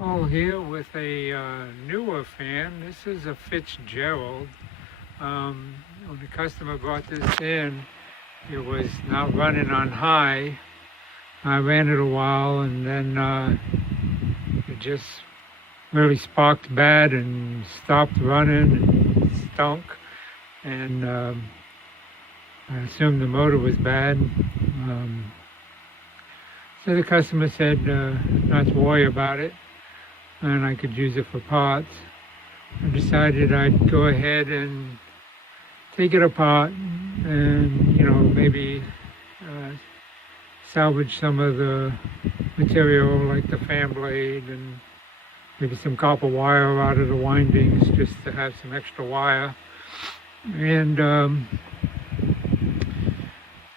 Oh, here with a newer fan. This is a FitzGerald. When the customer brought this in, it was not running on high. I ran it a while and then it just really sparked bad and stopped running and stunk. And I assumed the motor was bad. So the customer said not to worry about it and I could use it for parts. I decided I'd go ahead and take it apart and, maybe salvage some of the material like the fan blade and maybe some copper wire out of the windings just to have some extra wire. And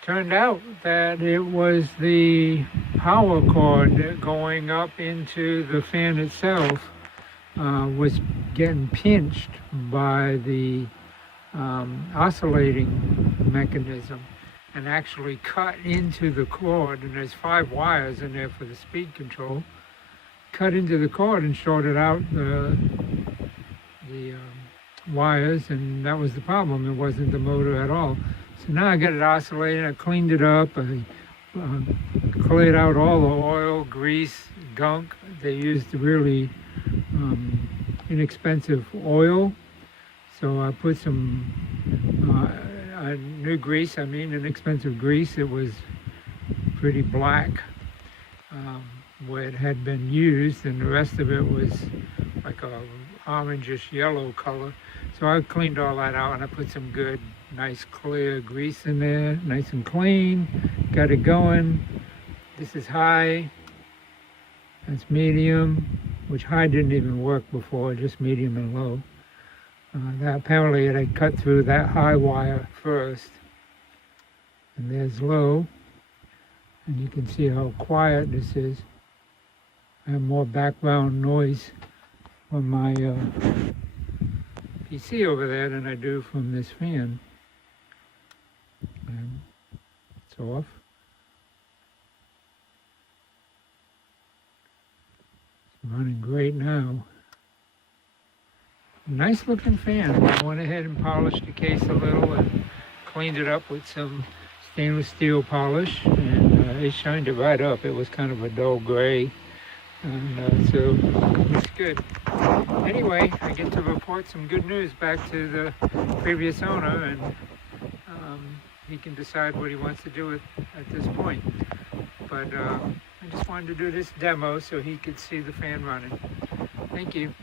turned out that it was the power cord going up into the fan itself was getting pinched by the oscillating mechanism and actually cut into the cord, and there's 5 wires in there for the speed control, cut into the cord and shorted out the wires, and that was the problem. It wasn't the motor at all. So now I got it oscillating. I cleaned it up. I cleared out all the oil, grease, gunk. They used really inexpensive oil. So I put some new grease, inexpensive grease. It was pretty black where it had been used, and the rest of it was like a orangish yellow color. So I cleaned all that out and I put some good, nice clear grease in there, nice and clean. Got it going. This is high. That's medium, which high didn't even work before, just medium and low. That apparently it had cut through that high wire first. And there's low. And you can see how quiet this is. I have more background noise from my PC over there than I do from this fan. And it's off. It's running great now. Nice looking fan. I went ahead and polished the case a little and cleaned it up with some stainless steel polish, and it shined it right up. It was kind of a dull gray, and so it's good. Anyway, I get to report some good news back to the previous owner, and he can decide what he wants to do at this point. But I just wanted to do this demo so he could see the fan running. Thank you.